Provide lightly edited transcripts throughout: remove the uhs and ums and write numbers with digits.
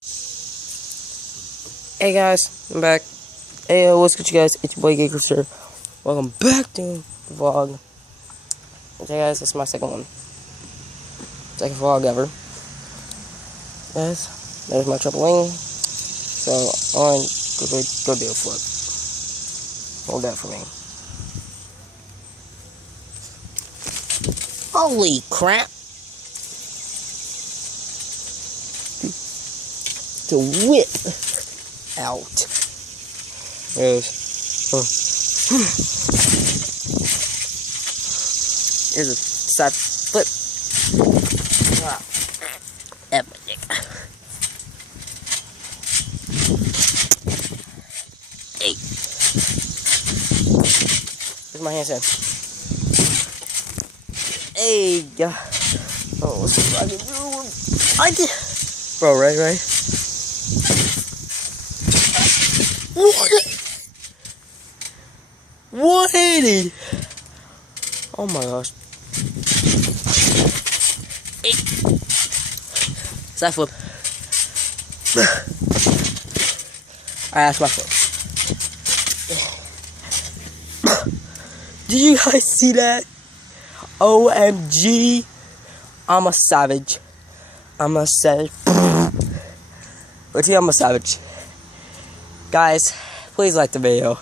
Hey guys, I'm back. Hey, what's good, you guys? It's your boy Gaker here. Welcome back to the vlog. Okay, guys, this is my second one. Second vlog ever. Guys, there's my trampoline. So, I'm going to go do a flip. Hold that for me. Holy crap! To whip out. There it is. Here's a side flip. Wow. Epic. Hey. Here's my handstand. Hey, yeah. Oh, let's see if I can do. I did. Bro, right? What? 180. Oh my gosh. Hey. Side flip. Alright, that's my flip. Did you guys see that? OMG. I'm a savage. I'm a savage. I'm a savage. Guys, please like the video.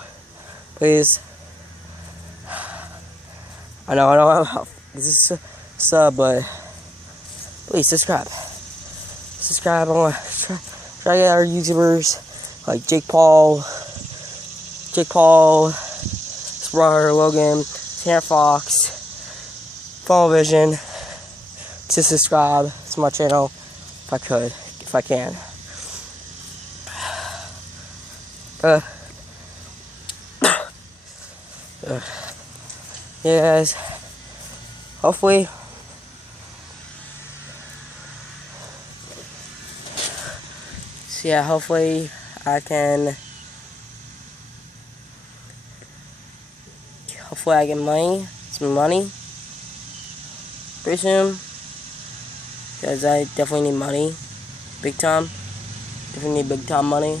Please. I know, this is a sub, but please subscribe. Subscribe. I want to try to get our YouTubers like Jake Paul, Sprotter, Logan, Tanner Fox, Fall Vision to subscribe to my channel if I can. Yeah, guys. Hopefully, hopefully I can. Hopefully I get some money, pretty soon. Because I definitely need money, big time. Definitely need big time money.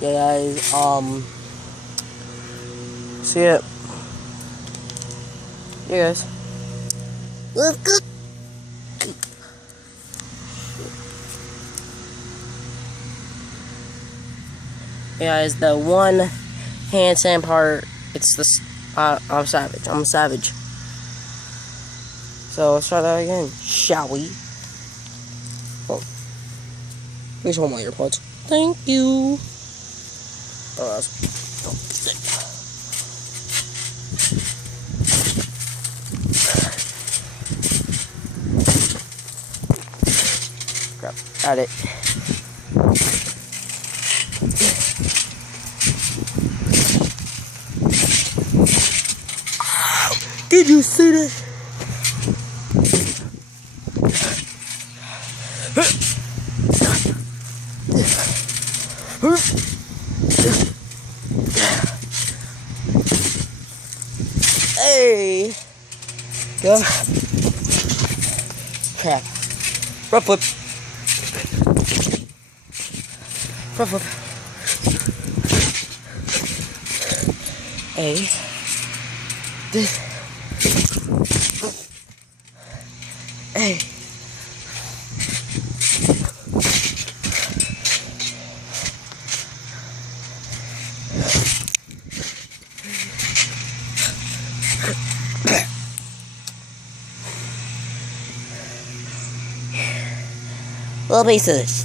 Yeah, guys, see it. Yeah, guys. Let's go. Yeah, guys, the one handstand part, it's the, I'm savage. I'm a savage. So, let's try that again, shall we? Oh. Please hold my earpods. Thank you. Oh, that's sick. Crap, got it. Did you see that? Hey, go. Crap. Front flip. Front flip. Hey. This. Hey. Little pieces.